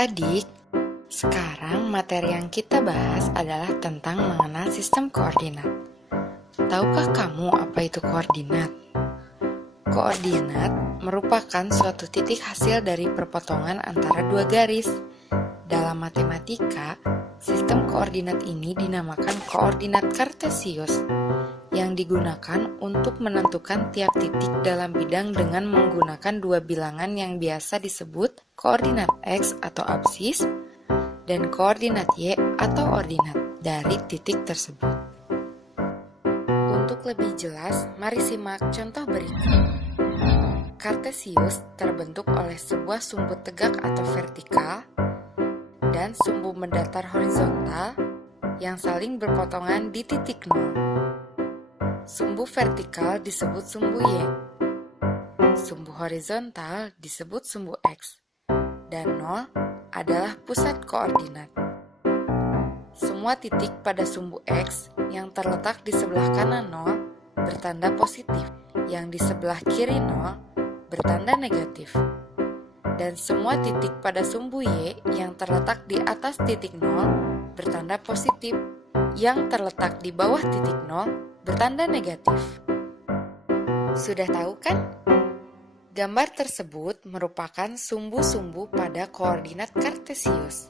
Adik-adik, sekarang materi yang kita bahas adalah tentang mengenal sistem koordinat. Tahukah kamu apa itu koordinat? Koordinat merupakan suatu titik hasil dari perpotongan antara dua garis. Dalam matematika, sistem koordinat ini dinamakan koordinat kartesius, yang digunakan untuk menentukan tiap titik dalam bidang dengan menggunakan dua bilangan yang biasa disebut koordinat X atau absis dan koordinat Y atau ordinat dari titik tersebut. Untuk lebih jelas, mari simak contoh berikut. Kartesius terbentuk oleh sebuah sumbu tegak atau vertikal dan sumbu mendatar horizontal yang saling berpotongan di titik nol. Sumbu vertikal disebut sumbu Y, sumbu horizontal disebut sumbu X, dan nol adalah pusat koordinat. Semua titik pada sumbu X yang terletak di sebelah kanan nol bertanda positif, yang di sebelah kiri nol bertanda negatif. Dan semua titik pada sumbu Y yang terletak di atas titik nol bertanda positif, yang terletak di bawah titik nol bertanda negatif. Sudah tahu kan? Gambar tersebut merupakan sumbu-sumbu pada koordinat kartesius.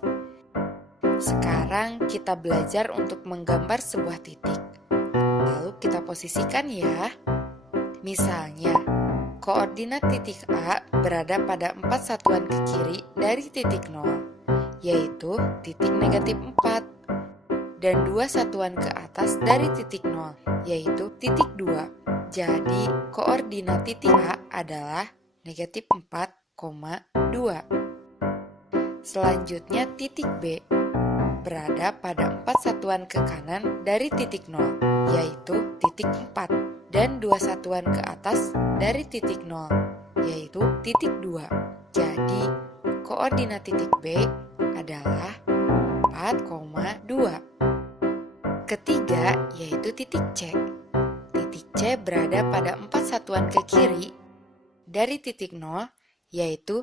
Sekarang kita belajar untuk menggambar sebuah titik. Lalu kita posisikan ya. Misalnya, koordinat titik A berada pada 4 satuan ke kiri dari titik nol, yaitu titik negatif 4. Dan 2 satuan ke atas dari titik nol, yaitu titik 2. Jadi, koordinat titik A adalah negatif 4,2. Selanjutnya, titik B berada pada 4 satuan ke kanan dari titik nol, yaitu titik 4. Dan 2 satuan ke atas dari titik nol, yaitu titik 2. Jadi, koordinat titik B adalah 4,2. Ketiga, yaitu titik C. Titik C berada pada 4 satuan ke kiri dari titik nol, yaitu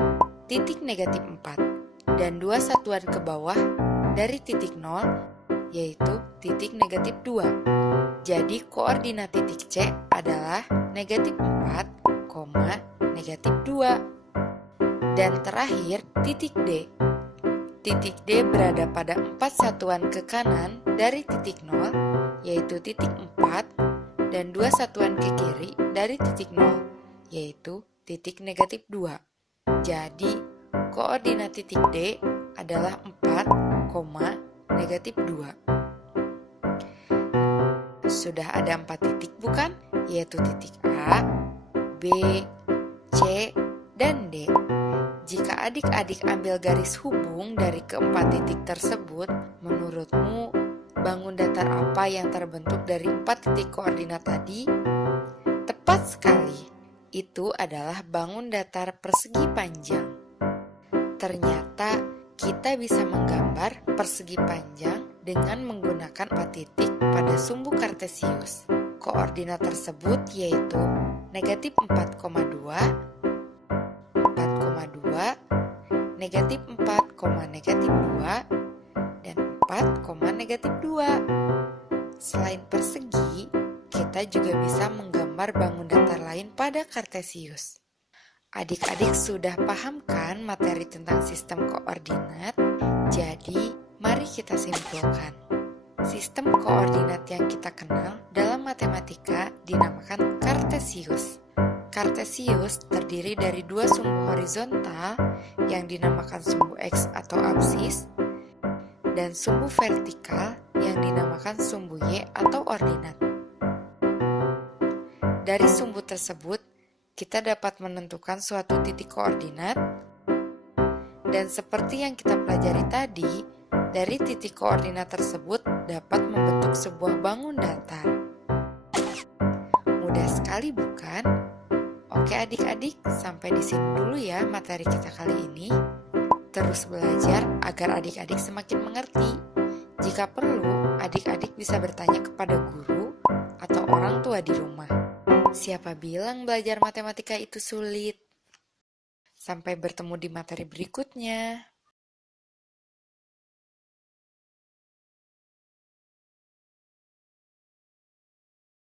titik negatif 4. Dan 2 satuan ke bawah dari titik nol, yaitu titik negatif 2. Jadi, koordinat titik C adalah negatif 4, negatif 2. Dan terakhir, titik D. Titik D berada pada 4 satuan ke kanan dari titik nol, yaitu titik 4, dan 2 satuan ke kiri dari titik nol, yaitu titik negatif 2. Jadi, koordinat titik D adalah 4, negatif 2. Sudah ada 4 titik bukan? Yaitu titik A, B, C, dan D. Jika adik-adik ambil garis hubung dari keempat titik tersebut, menurutmu bangun datar apa yang terbentuk dari 4 titik koordinat tadi? Tepat sekali, itu adalah bangun datar persegi panjang. Ternyata kita bisa menggambar persegi panjang dengan menggunakan 4 titik pada sumbu kartesius. Koordinat tersebut yaitu negatif 4,2, negatif 4, negatif 2, dan 4, negatif 2. Selain persegi, kita juga bisa menggambar bangun datar lain pada kartesius. Adik-adik sudah paham kan materi tentang sistem koordinat? Jadi, mari kita simpulkan. Sistem koordinat yang kita kenal dalam matematika dinamakan kartesius. Kartesius terdiri dari 2 sumbu horizontal yang dinamakan sumbu X atau absis dan sumbu vertikal yang dinamakan sumbu Y atau ordinat. Dari sumbu tersebut, kita dapat menentukan suatu titik koordinat, dan seperti yang kita pelajari tadi, dari titik koordinat tersebut dapat membentuk sebuah bangun datar. Mudah sekali bukan? Oke adik-adik, sampai di sini dulu ya materi kita kali ini. Terus belajar agar adik-adik semakin mengerti. Jika perlu, adik-adik bisa bertanya kepada guru atau orang tua di rumah. Siapa bilang belajar matematika itu sulit? Sampai bertemu di materi berikutnya.